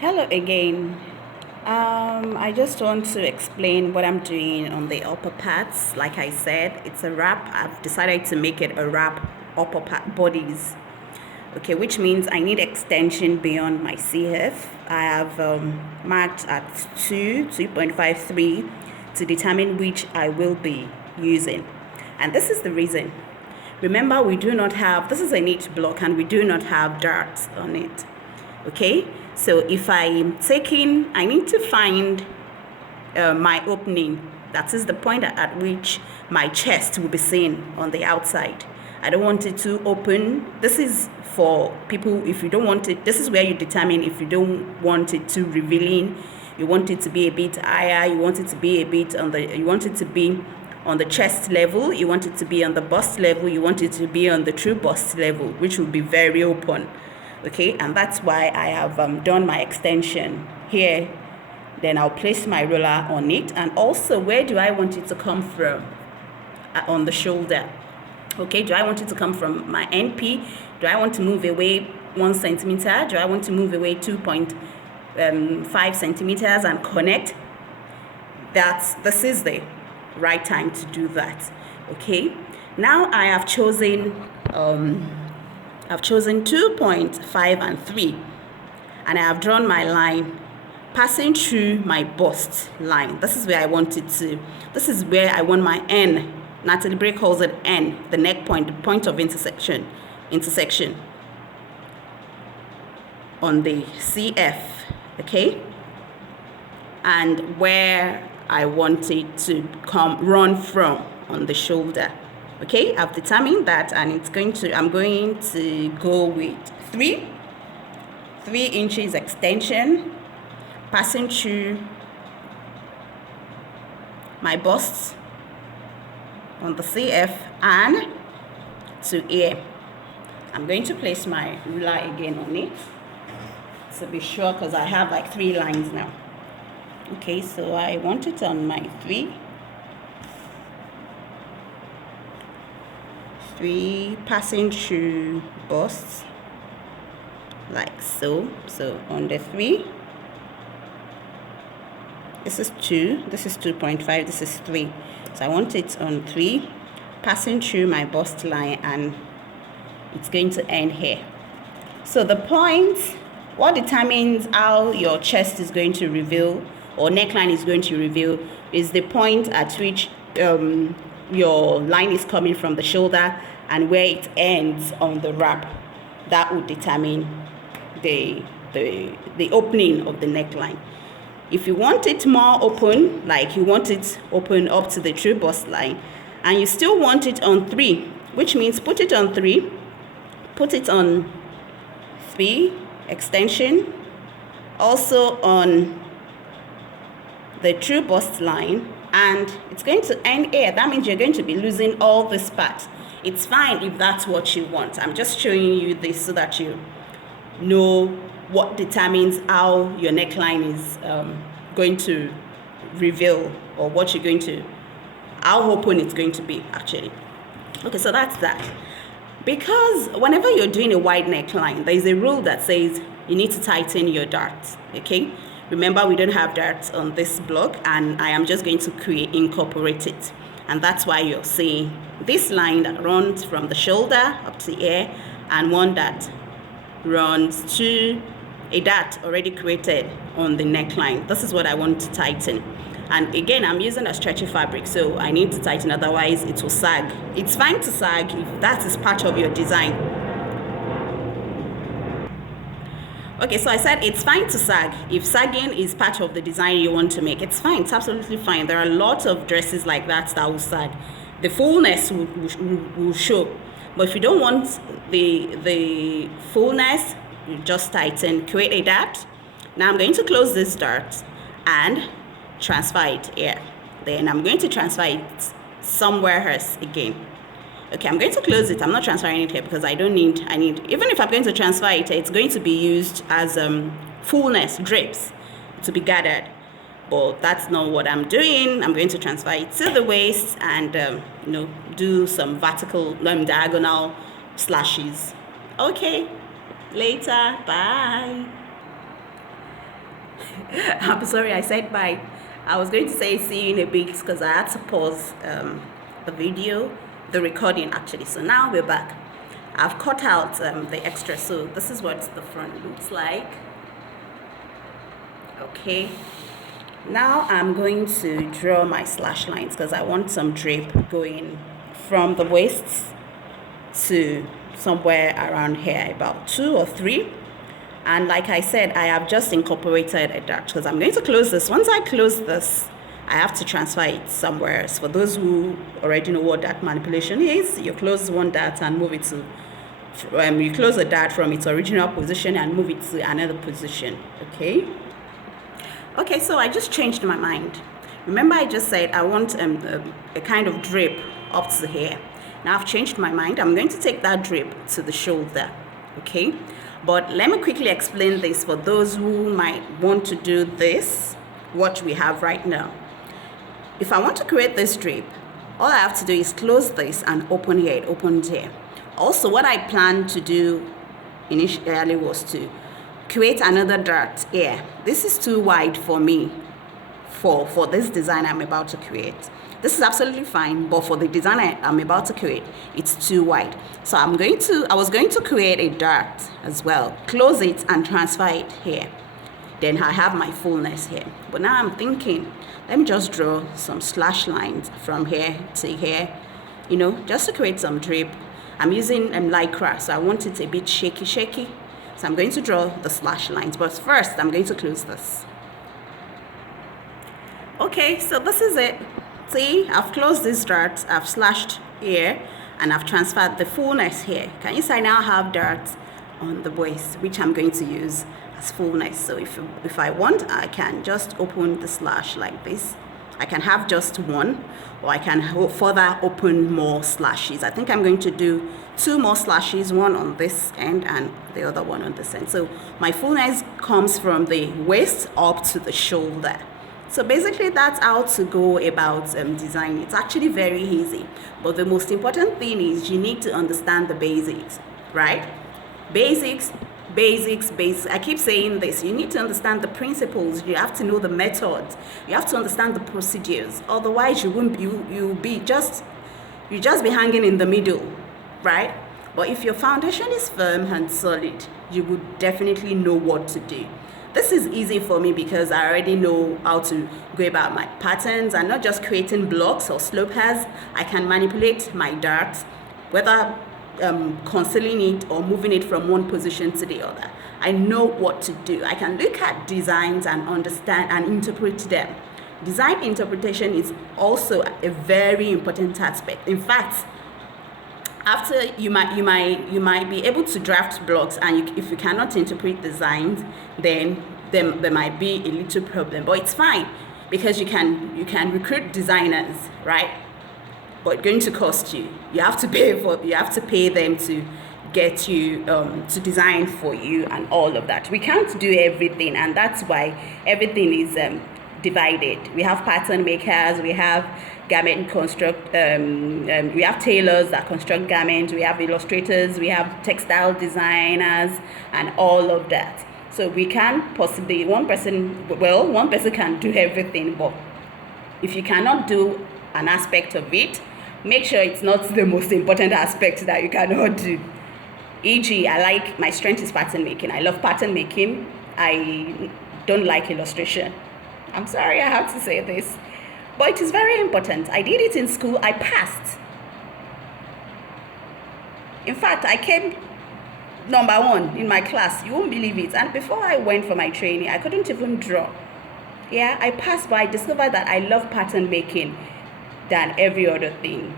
Hello again. I just want to explain what I'm doing on the upper parts. Like I said, it's a wrap. I've decided to make it a wrap upper part bodies. Okay, which means I need extension beyond my CF. I have marked at 2.53 to determine which I will be using. And this is the reason. Remember, we do not have, this is a neat block and we do not have darts on it. Okay, so if I'm taking, I need to find my opening. That is the point at which my chest will be seen on the outside. I don't want it to open. This is for people, if you don't want it, this is where you determine if you don't want it to revealing, you want it to be a bit higher, you want it to be a bit on the, you want it to be on the chest level, you want it to be on the bust level, you want it to be on the true bust level, which will be very open. Okay, and that's why I have done my extension here. Then I'll place my roller on it. And also, where do I want it to come from? On the shoulder. Okay, do I want it to come from my NP? Do I want to move away 1 centimeter? Do I want to move away 2.5 centimeters and connect? This is the right time to do that. Okay, now I have chosen 2.5 and 3, and I have drawn my line passing through my bust line. This is where I want it to, this is where I want my N. Natalie Bray calls it N, the neck point, the point of intersection on the CF, okay? And where I want it to run from on the shoulder. Okay, I've determined that, and I'm going to go with 3 inches extension passing through my bust on the CF and to here. I'm going to place my ruler again on it to be sure, because I have like 3 lines now. Okay, so I want it on my 3 passing through bust like so. So on the 3, this is 2, this is 2.5, this is 3. So I want it on 3 passing through my bust line, and it's going to end here. So the point, what determines how your chest is going to reveal or neckline is going to reveal is the point at which your line is coming from the shoulder and where it ends on the wrap. That would determine the opening of the neckline. If you want it more open, like you want it open up to the true bust line, and you still want it on 3, which means put it on 3, put it on 3 extension, also on the true bust line, and it's going to end here. That means you're going to be losing all this part. It's fine if that's what you want. I'm just showing you this so that you know what determines how your neckline is going to reveal, or what you're going to, how open it's going to be actually. Okay, so that's that. Because whenever you're doing a wide neckline, there is a rule that says you need to tighten your darts. Okay, remember, we don't have darts on this block, and I am just going to incorporate it. And that's why you're seeing this line that runs from the shoulder up to here, and one that runs to a dart already created on the neckline. This is what I want to tighten. And again, I'm using a stretchy fabric, so I need to tighten, otherwise it will sag. It's fine to sag if that is part of your design. Okay, so I said it's fine to sag. If sagging is part of the design you want to make, it's fine, it's absolutely fine. There are lots of dresses like that will sag. The fullness will show. But if you don't want the fullness, you just tighten, create a dart. Now I'm going to close this dart and transfer it here. Then I'm going to transfer it somewhere else again. Okay, I'm going to close it. I'm not transferring it here because I need, even if I'm going to transfer it, it's going to be used as fullness drapes to be gathered. But that's not what I'm doing. I'm going to transfer it to the waist and, do some vertical, diagonal slashes. Okay, later, bye. I'm sorry, I said bye. I was going to say see you in a bit because I had to pause the video, the recording actually. So now we're back. I've cut out the extra, so this is what the front looks like. Okay, now I'm going to draw my slash lines because I want some drape going from the waist to somewhere around here, about 2 or 3. And like I said, I have just incorporated a dart because I'm going to close this. Once I close this, I have to transfer it somewhere else. For those who already know what dart manipulation is, you close one dart and move it to you close a dart from its original position and move it to another position. Okay, so I just changed my mind. Remember I just said I want a kind of drape up to here. Now I've changed my mind. I'm going to take that drape to the shoulder. Okay, but let me quickly explain this for those who might want to do this, what we have right now. If I want to create this drape, all I have to do is close this and open here. It opens here. Also, what I planned to do initially was to create another dart here. This is too wide for me for this design I'm about to create. This is absolutely fine, but for the design I'm about to create, it's too wide. So I was going to create a dart as well, close it and transfer it here. Then I have my fullness here. But now I'm thinking, let me just draw some slash lines from here to here, just to create some drape. I'm using lycra, so I want it a bit shaky. So I'm going to draw the slash lines, but first I'm going to close this. Okay, so this is it. See, I've closed this dart, I've slashed here, and I've transferred the fullness here. Can you see I now have darts on the waist, which I'm going to use as fullness. So if I want, I can just open the slash like this. I can have just one, or I can further open more slashes. I think I'm going to do 2 more slashes, one on this end and the other one on this end. So my fullness comes from the waist up to the shoulder. So basically that's how to go about designing. It's actually very easy, but the most important thing is you need to understand the basics, right? Basics. I keep saying this. You need to understand the principles. You have to know the methods. You have to understand the procedures. Otherwise, you'll just be hanging in the middle, right? But if your foundation is firm and solid, you would definitely know what to do. This is easy for me because I already know how to go about my patterns. I'm not just creating blocks or slopers. I can manipulate my darts, whether concealing it or moving it from one position to the other. I know what to do. I can look at designs and understand and interpret them. Design interpretation is also a very important aspect. In fact, after you might be able to draft blocks, and if you cannot interpret designs, then there might be a little problem. But it's fine because you can recruit designers, right? But it's going to cost you. You have to pay them to get you to design for you and all of that. We can't do everything, and that's why everything is divided. We have pattern makers, we have garment construct, we have tailors that construct garments, we have illustrators, we have textile designers, and all of that. So we can possibly one person can do everything, but if you cannot do an aspect of it, make sure it's not the most important aspect that you cannot do. E.g., my strength is pattern making. I love pattern making. I don't like illustration. I'm sorry I have to say this, but it is very important. I did it in school. I passed. In fact, I came number 1 in my class. You won't believe it. And before I went for my training, I couldn't even draw. Yeah, I passed, but I discovered that I love pattern making than every other thing.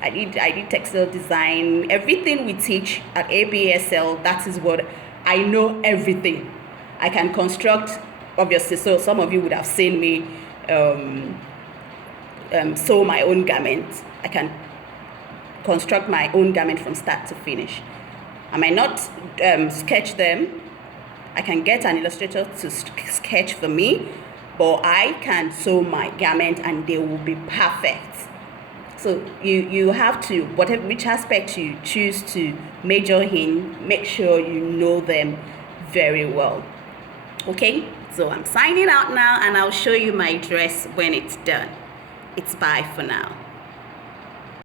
I did textile design. Everything we teach at ABSL, that is what I know. Everything I can construct, obviously. So some of you would have seen me sew my own garment. I can construct my own garment from start to finish. I might not sketch them. I can get an illustrator to sketch for me, but I can sew my garment and they will be perfect. So you have to, which aspect you choose to major in, make sure you know them very well. Okay, so I'm signing out now, and I'll show you my dress when it's done. It's bye for now.